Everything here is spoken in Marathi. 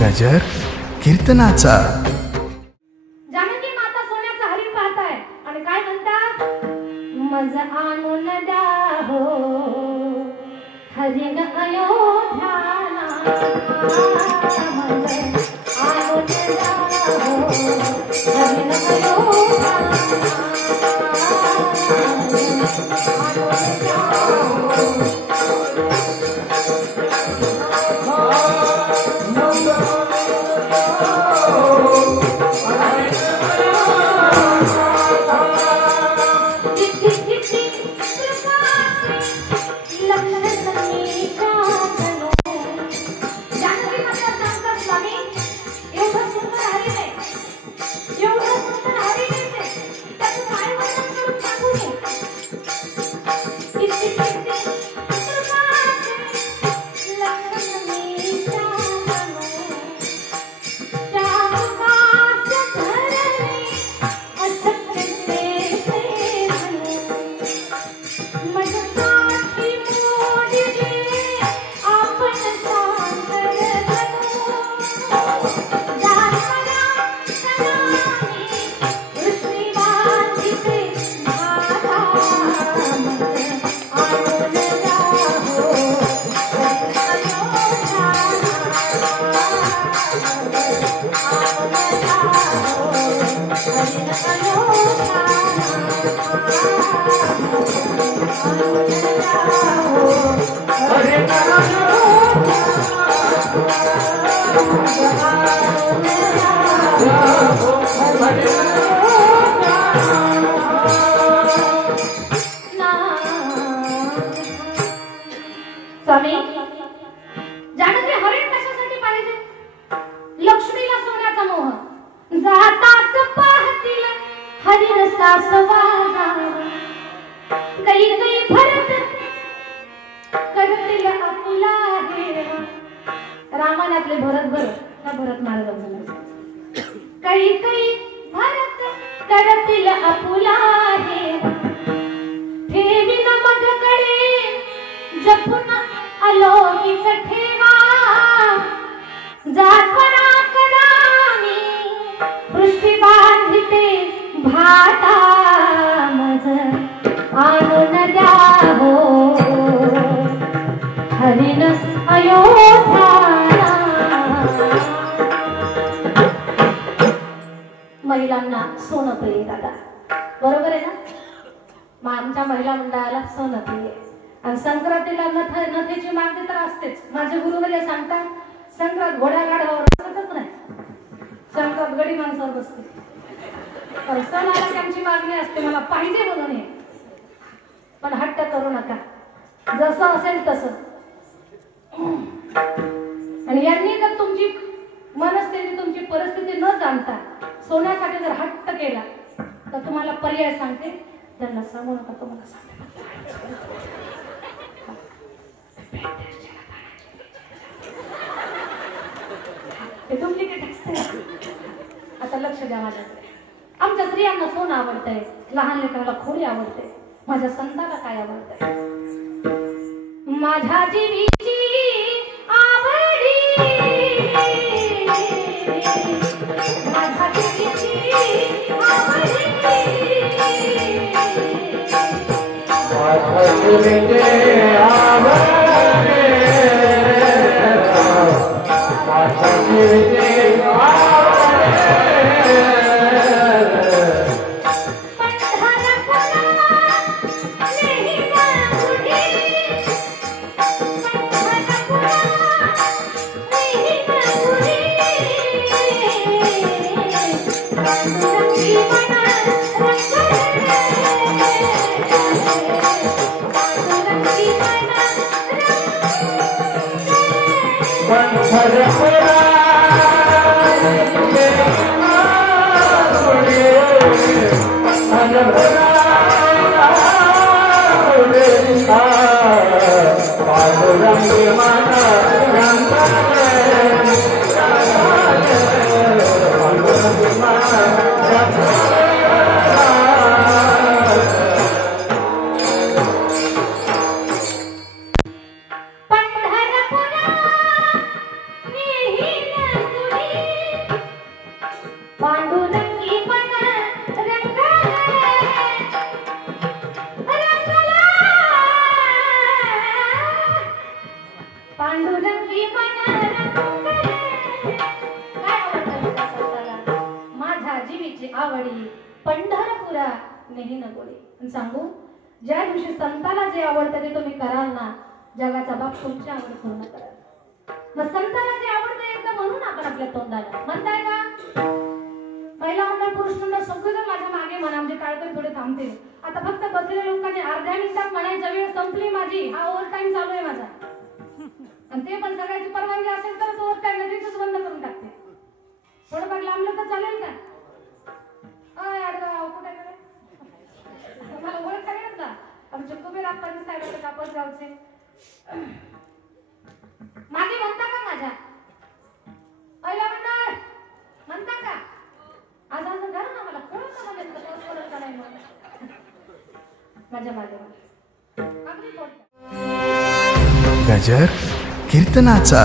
गजर कीर्तनाचा। जानकी माता सोन्याचा हरिण पाहताय आणि काय म्हणतात, मज आणून द्या हो हरिण अयोध्याला, मज आणून द्या हो हरिण अयोध्याला, स्वामी जानकी हरिण कशासाठी पाहिजे? लक्ष्मीला सोन्याचा मोह, जाताच पाहतील हरिण सासवा, काही काही भरत करतील आपुला हेवा। रामायणातले भरत मार्ग काही काही भरत करतील आपुला हेवा, ठेवीन माझ्याकडे जपून अलौकिक ठेवा, जात्वरा करामी पृष्ठी बांधिते भाता, मज आणून द्या हो हरिण अयोध्याला। महिलांना सोनं प्रिय दादा, बरोबर आहे ना? आमच्या महिला मंडळाला सोनं प्रिय आणि संक्रांतीला नथेची मागणी तर असतेच। माझे गुरुवर्य सांगतात, संक्रांत घोड्या गाड्यावर बसतच नाही, संक्रांत गडी माणसावर बसते। तर सण आला की आमची मागणी असते, मला पाहिजे म्हणून। पण हट्ट करू नका, जसं असेल तसं। आणि यांनी जर तुमची मनस्थिती, तुमची परिस्थिती न जाणता सोन्यासाठी जर हट्ट केला तर तुम्हाला पर्याय सांगते, त्यांना सांगू नका, तुम्हाला सांगते ते डुप्लिकेट असते। आता लक्ष द्या माझ्याकडे। आमच्या स्त्रियांना सोनं आवडतंय, लहान लेकराला खोडी आवडते, माझ्या संताला काय आवडतंय? माझ्या जीवीची आवडी, माझ्या जीवीची आवडी, माझ्या जीवीची की मन रंगले. काय आवडतं तुझ्या संताला? माझ्या जीवीची आवडी पंढरपुरा नेही न गोडी. आणि सांगू, ज्या दिवशी संताला जे आवडतं ते तुम्ही कराल ना, जगाचा बाप तुमची आवड पूर्ण कराल. मग संताला जे आवडतं एकदा म्हणून आपण आपल्या तोंडाला म्हणताय का? महिला मंडळ पुरुष मंडळ सगळेजण माझ्या मागे म्हणा, म्हणजे टाळकरी थोडे थांबते. आता फक्त बसलेल्या लोकांनी अर्ध्या मिनिटात म्हणायचा वेळ संपली माझी, हा ओव्हर टाइम चालू आहे माझा. आणि ते पण सगळ्याची परवानगी असेल तरच ओव्हर टाइम नाही, तिथेच बंद करून टाकते. थोडंफार लांबलं तर चालेल का? कुठे मला ओळख नाही ना आमचे कुबेर आप्पाजी साहेब कापड गावचे. मागे म्हणता का माझ्या पहिला मंडळ म्हणता का? आज असं करा ना, मला कळत ना म्हणजे माझ्या मागे गजर कीर्तनाचा.